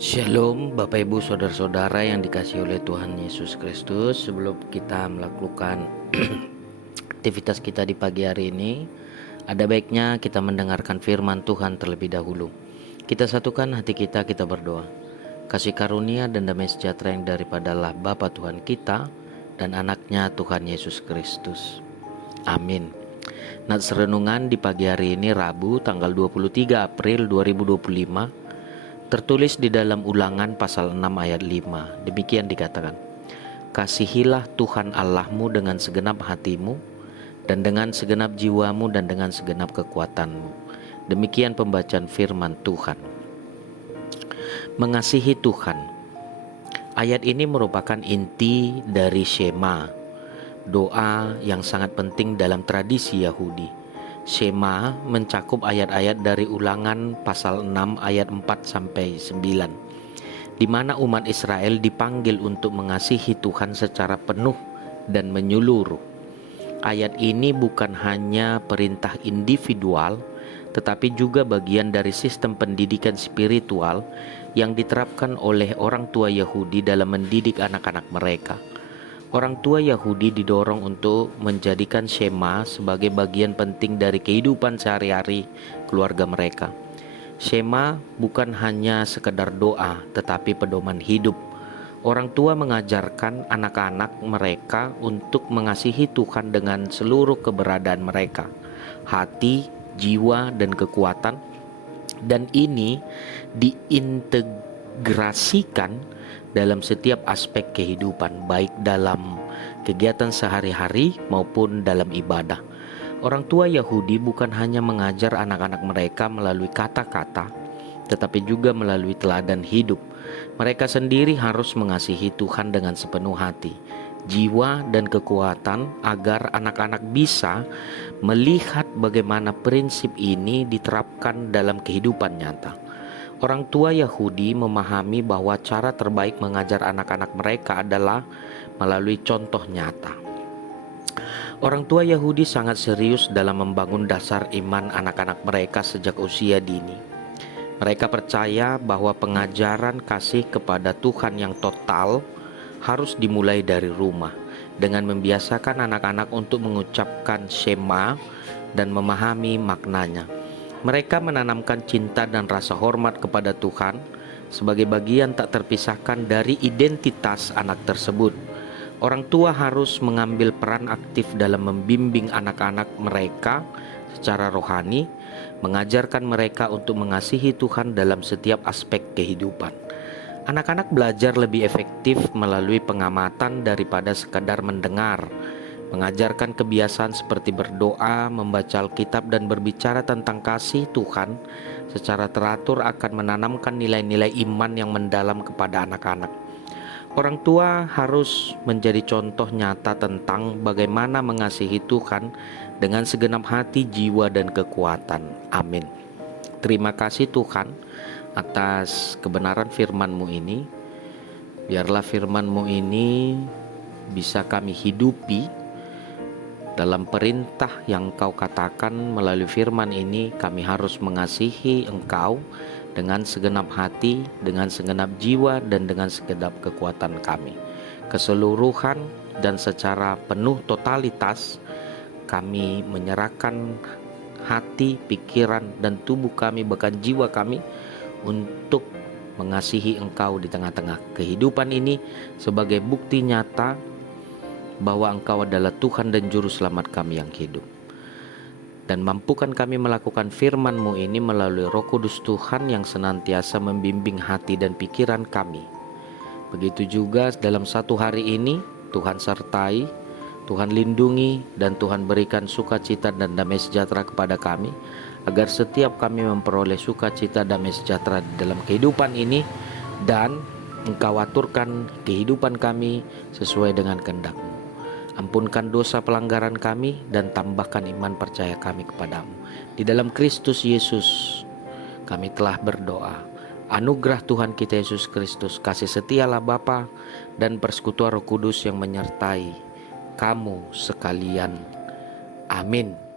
Shalom Bapak Ibu Saudara-saudara yang dikasihi oleh Tuhan Yesus Kristus. Sebelum kita melakukan aktivitas kita di pagi hari ini, ada baiknya kita mendengarkan firman Tuhan terlebih dahulu. Kita satukan hati kita berdoa. Kasih karunia dan damai sejahtera yang daripada Allah Bapa Tuhan kita dan anaknya Tuhan Yesus Kristus. Amin. Nats renungan di pagi hari ini Rabu tanggal 23 April 2025 tertulis di dalam Ulangan pasal 6 ayat 5. Demikian dikatakan, kasihilah Tuhan Allahmu dengan segenap hatimu dan dengan segenap jiwamu dan dengan segenap kekuatanmu. Demikian pembacaan firman Tuhan. Mengasihi Tuhan. Ayat ini merupakan inti dari Shema, doa yang sangat penting dalam tradisi Yahudi. Shema mencakup ayat-ayat dari Ulangan pasal 6 ayat 4-9, di mana umat Israel dipanggil untuk mengasihi Tuhan secara penuh dan menyeluruh. Ayat ini bukan hanya perintah individual, tetapi juga bagian dari sistem pendidikan spiritual yang diterapkan oleh orang tua Yahudi dalam mendidik anak-anak mereka. Orang tua Yahudi didorong untuk menjadikan Shema sebagai bagian penting dari kehidupan sehari-hari keluarga mereka. Shema bukan hanya sekedar doa, tetapi pedoman hidup. Orang tua mengajarkan anak-anak mereka untuk mengasihi Tuhan dengan seluruh keberadaan mereka, hati, jiwa, dan kekuatan. Dan ini diintegrasikan dalam setiap aspek kehidupan, baik dalam kegiatan sehari-hari maupun dalam ibadah. Orang tua Yahudi bukan hanya mengajar anak-anak mereka melalui kata-kata, tetapi juga melalui teladan hidup. Mereka sendiri harus mengasihi Tuhan dengan sepenuh hati, jiwa, dan kekuatan agar anak-anak bisa melihat bagaimana prinsip ini diterapkan dalam kehidupan nyata. Orang tua Yahudi memahami bahwa cara terbaik mengajar anak-anak mereka adalah melalui contoh nyata. Orang tua Yahudi sangat serius dalam membangun dasar iman anak-anak mereka sejak usia dini. Mereka percaya bahwa pengajaran kasih kepada Tuhan yang total harus dimulai dari rumah, dengan membiasakan anak-anak untuk mengucapkan Shema dan memahami maknanya. Mereka menanamkan cinta dan rasa hormat kepada Tuhan sebagai bagian tak terpisahkan dari identitas anak tersebut. Orang tua harus mengambil peran aktif dalam membimbing anak-anak mereka secara rohani, mengajarkan mereka untuk mengasihi Tuhan dalam setiap aspek kehidupan. Anak-anak belajar lebih efektif melalui pengamatan daripada sekadar mendengar. Mengajarkan kebiasaan seperti berdoa, membaca Alkitab, dan berbicara tentang kasih Tuhan secara teratur akan menanamkan nilai-nilai iman yang mendalam kepada anak-anak. Orang tua harus menjadi contoh nyata tentang bagaimana mengasihi Tuhan dengan segenap hati, jiwa, dan kekuatan. Amin. Terima kasih Tuhan atas kebenaran firman-Mu ini. Biarlah firman-Mu ini bisa kami hidupi dalam perintah yang Engkau katakan melalui firman ini. Kami harus mengasihi Engkau dengan segenap hati, dengan segenap jiwa, dan dengan segenap kekuatan kami. Keseluruhan dan secara penuh totalitas kami menyerahkan hati, pikiran, dan tubuh kami, bahkan jiwa kami untuk mengasihi Engkau di tengah-tengah kehidupan ini sebagai bukti nyata bahwa Engkau adalah Tuhan dan Juru Selamat kami yang hidup. Dan mampukan kami melakukan firman-Mu ini melalui Roh Kudus Tuhan yang senantiasa membimbing hati dan pikiran kami. Begitu juga dalam satu hari ini, Tuhan sertai, Tuhan lindungi, dan Tuhan berikan sukacita dan damai sejahtera kepada kami, agar setiap kami memperoleh sukacita damai sejahtera dalam kehidupan ini, dan Engkau aturkan kehidupan kami sesuai dengan kehendak-Mu. Ampunkan dosa pelanggaran kami dan tambahkan iman percaya kami kepadamu. Di dalam Kristus Yesus kami telah berdoa. Anugerah Tuhan kita Yesus Kristus, kasih setialah Bapa, dan persekutuan Roh Kudus yang menyertai kamu sekalian. Amin.